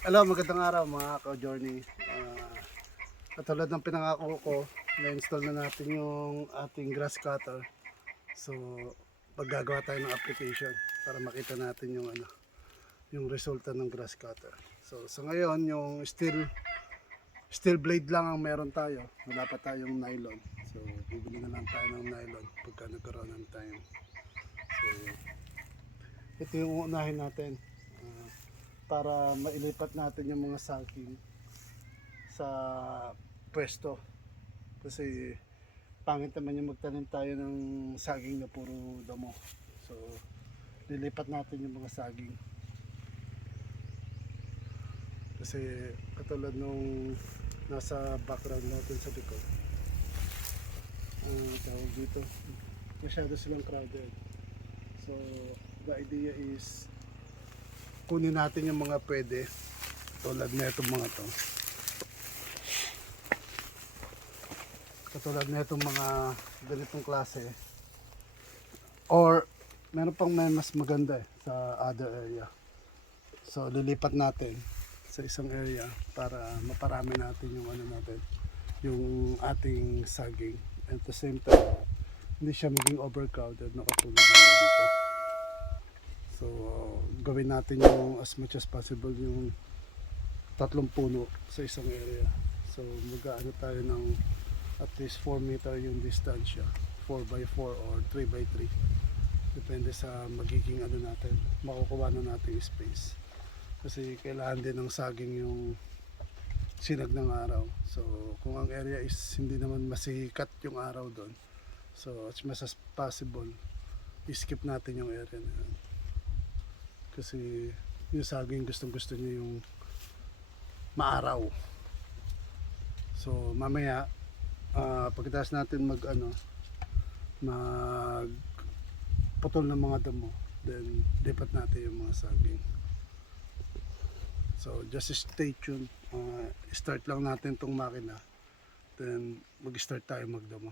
Hello, magandang araw mga ka-journey. Katulad ng pinangako ko, na-install na natin yung ating grass cutter. So, maggagawa tayo ng application para makita natin yung resulta ng grass cutter. So, sa ngayon, yung steel blade lang ang meron tayo. Wala pa tayong nylon. So, bibili na lang tayo ng nylon pagka nagkaroon ng time. So, ito yung uunahin natin. Para mailipat natin yung mga saging sa pwesto, kasi pangit naman yung magtanim tayo ng saging na puro damo. So lilipat natin yung mga saging, kasi katulad nung nasa background natin sa likod, tawag dito, masyado silang crowded. So the idea is kunin natin yung mga pwede, tulad na itong mga to, katulad na itong mga ganitong klase, or meron pang mas maganda sa other area. So lilipat natin sa isang area para maparami natin yung natin, yung ating saging, at the same time hindi siya maging overcrowded na katulad na dito. So gawin natin yung as much as possible yung 3 puno sa isang area. So mag-aano tayo ng at least 4 meter yung distansya, 4x4 or 3x3, depende sa magiging natin, makukuha na natin space, kasi kailangan din ng saging yung sinag ng araw. So kung ang area is hindi naman masikat yung araw doon, so as much as possible skip natin yung area na yun, kasi yung saging gustong gusto niya yung maaraw. So mamaya pagkatapos natin mag putol ng mga damo, then lipat natin yung mga saging. So just stay tuned, start lang natin tong makina, then mag start tayo magdamo.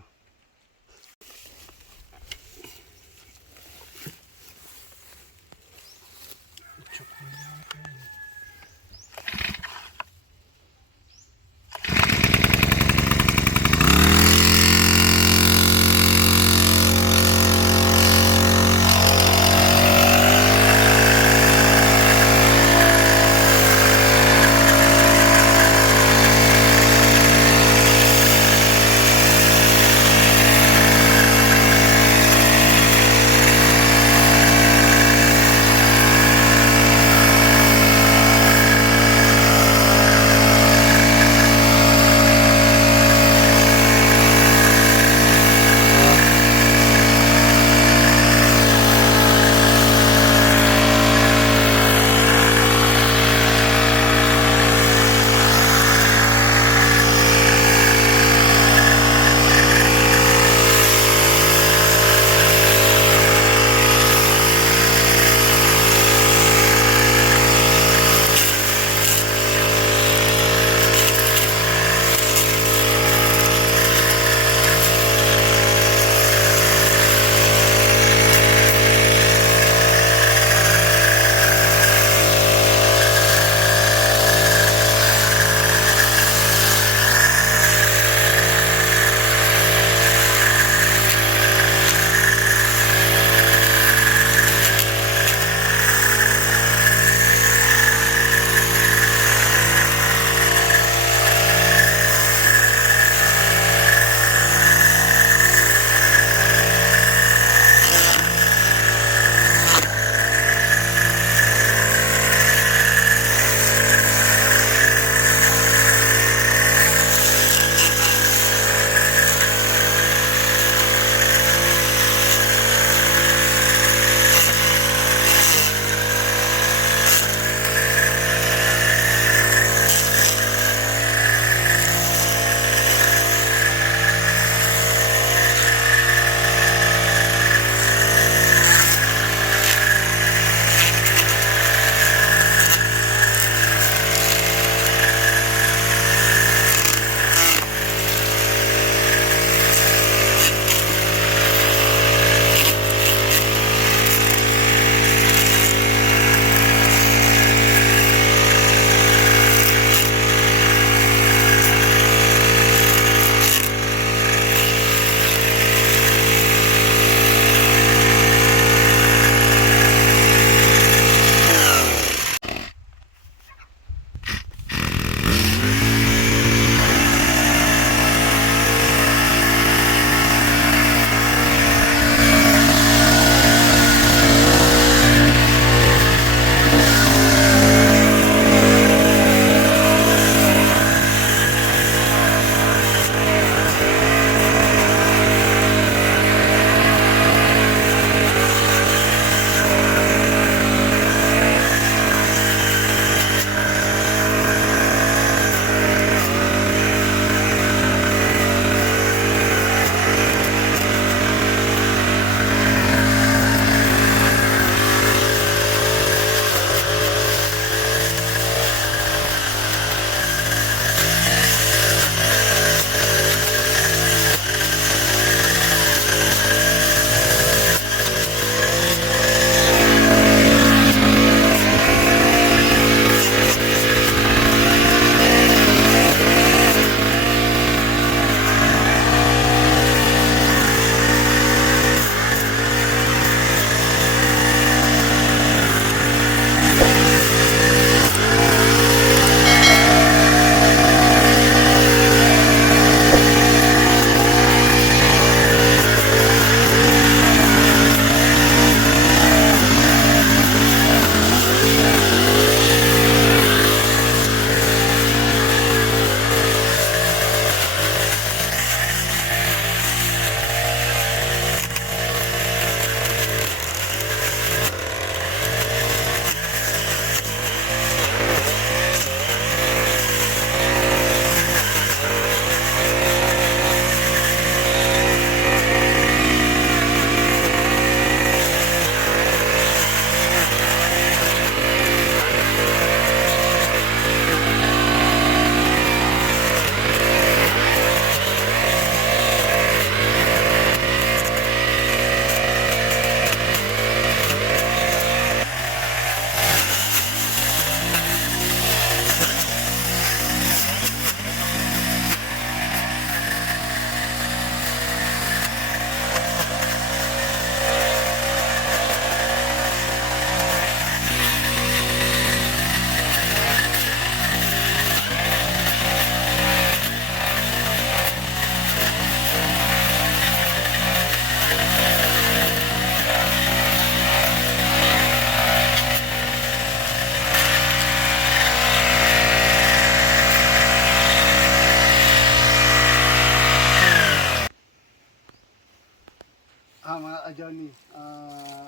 Johnny.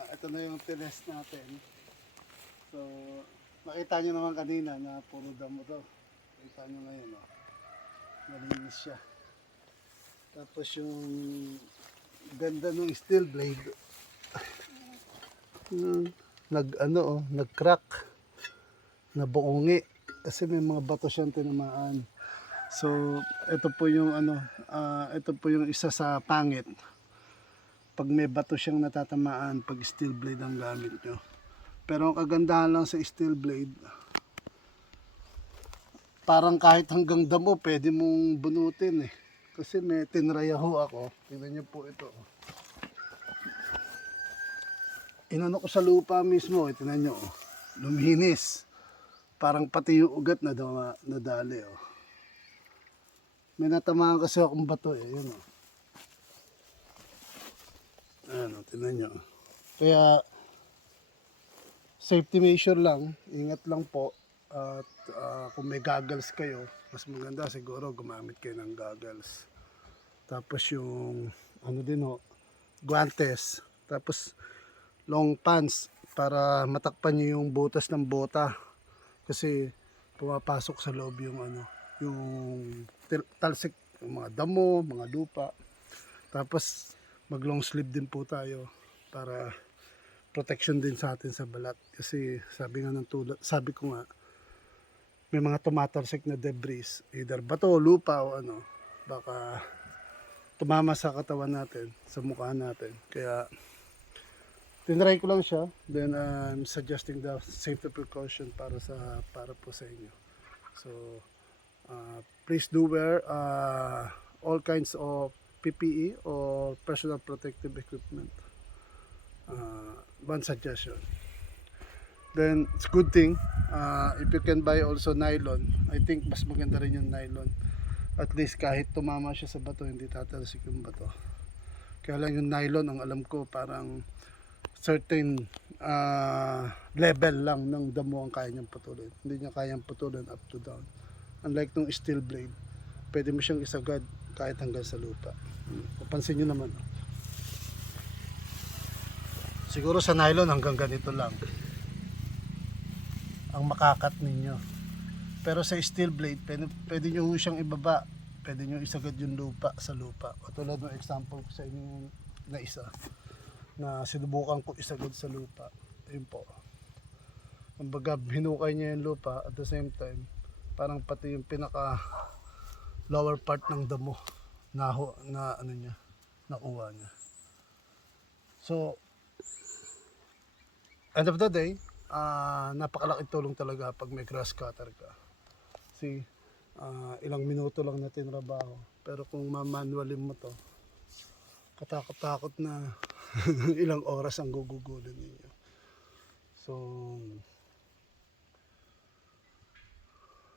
Ito na yung tinest natin. So, makita nyo naman kanina na puro damo to. Makita nyo ngayon, oh. Malinis siya. Tapos yung ganda ng steel blade. Nag-crack. Nabuongi. Kasi may mga bato siyang tinamaan. So, ito po yung ito po yung isa sa pangit. Pag may bato siyang natatamaan, pag steel blade ang gamit nyo. Pero ang kagandahan lang sa steel blade, parang kahit hanggang damo, pwede mong bunutin eh. Kasi may tinraya ho ako. Tingnan nyo po ito. Inano ko sa lupa mismo, tingnan nyo. Luminis. Parang pati yung ugat na nadali. Oh. May natamaan kasi akong bato eh. Yun oh. Ano, tingnan nyo. Kaya, safety measure lang. Ingat lang po. At kung may goggles kayo, mas maganda siguro gumamit kayo ng goggles. Tapos yung, guantes. Tapos, long pants para matakpan nyo yung butas ng bota. Kasi, pumapasok sa loob yung yung talsik, yung mga damo, mga lupa. Tapos mag long sleeve din po tayo para protection din sa atin sa balat. Kasi sabi ko nga, may mga tumatalsik na debris, either bato, lupa o baka tumama sa katawan natin, sa mukha natin. Kaya tinry ko lang siya, then I'm suggesting the safety precaution para po sa inyo. So please do wear all kinds of PPE or personal protective equipment. One suggestion. Then it's good thing if you can buy also nylon. I think mas maganda rin yung nylon. At least kahit tumama siya sa bato, hindi tatalsik yung bato. Kaya lang yung nylon, ang alam ko parang certain level lang ng damo ang kaya niyang putulin. Hindi niya kayang putulin up to down. Unlike nung steel blade, pwede mo siyang isagad kahit hanggang sa lupa. Papansin nyo naman. Siguro sa nylon hanggang ganito lang ang makakat ninyo. Pero sa steel blade, pwede nyo siyang ibaba. Pwede nyo isagad yung lupa sa lupa. Katulad ng example ko sa inyo na isa na sinubukan ko isagad sa lupa. Ayun po. Kumbaga, hinukay niya yung lupa at the same time, parang pati yung pinaka lower part ng damo nakuha niya. So, end of the day, napakalaking tulong talaga pag may grass cutter ka. See, ilang minuto lang na tinrabaho. Pero kung mamanualin mo to, katakot-takot na ilang oras ang gugugulin ninyo. So,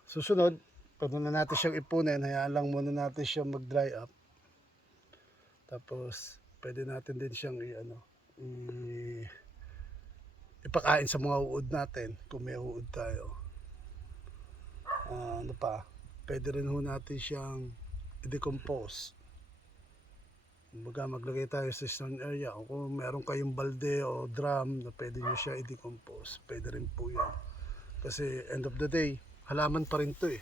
susunod, pag na natin siyang ipunin, hayaan lang muna natin siyang mag-dry up. Tapos, pwede natin din siyang ipakain sa mga uod natin, kung may uod tayo. Pwede rin ho natin siyang i-decompose. Kumbaga, maglagay tayo sa stone area. O kung meron kayong balde o drum na pwede nyo siya i-decompose, pwede rin po yan. Kasi end of the day, halaman pa rin to eh.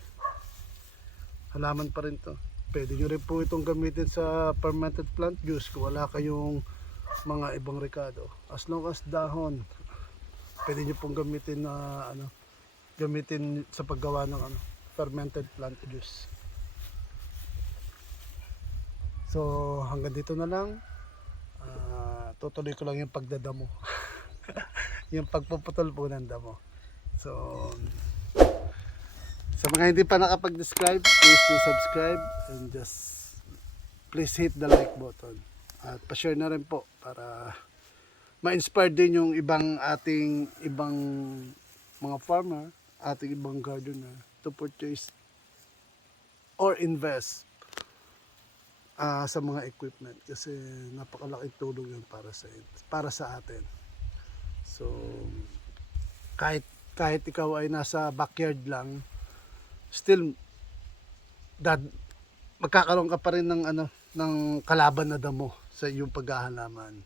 Halaman pa rin to. Pwede nyo rin po itong gamitin sa fermented plant juice kung wala kayong mga ibang rekado. As long as dahon, pwede nyo pong gamitin na gamitin sa paggawa ng fermented plant juice. So hanggang dito na lang. Tutuloy ko lang yung pagdadamo. Yung pagpuputol po ng damo. So sa mga hindi pa nakapag-describe, please do subscribe and just please hit the like button. At pa-share na rin po para ma-inspire din yung ibang mga farmer, ating ibang gardener to purchase or invest sa mga equipment kasi napakalaking tulong yun para sa atin. So kahit ikaw ay nasa backyard lang, still magkakaroon ka pa rin ng kalaban na damo sa iyong paghahalaman.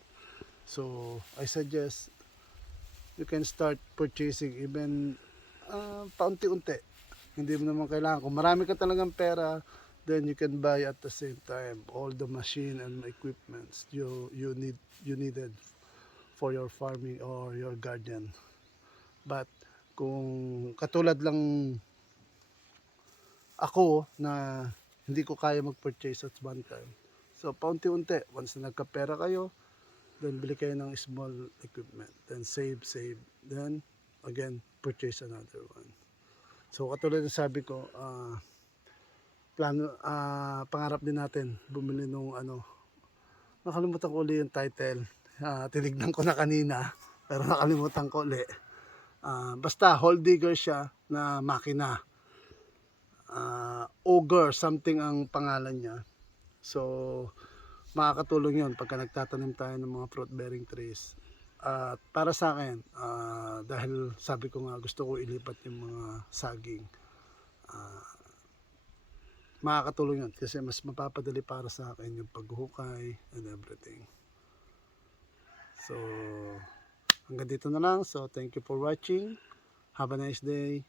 So I suggest you can start purchasing even paunti-unti. Hindi mo naman kailangan. Kung marami ka talagang pera, then you can buy at the same time all the machine and equipments you needed for your farming or your garden. But kung katulad lang ako na hindi ko kaya mag-purchase at one time. So paunti-unti, once na nagkapera kayo, then bili kayo ng small equipment. Then save. Then again, purchase another one. So katulad ng sabi ko, pangarap din natin bumili nung nakalimutan ko ulit yung title. Tinignan ko na kanina, pero nakalimutan ko ulit. Basta hole digger siya na makina. Ogre something ang pangalan niya. So makakatulong yun pagka nagtatanim tayo ng mga fruit bearing trees. At para sa akin, dahil sabi ko nga gusto ko ilipat yung mga saging, makakatulong yun kasi mas mapapadali para sa akin yung paghuhukay and everything. So hanggang dito na lang. So thank you for watching. Have a nice day.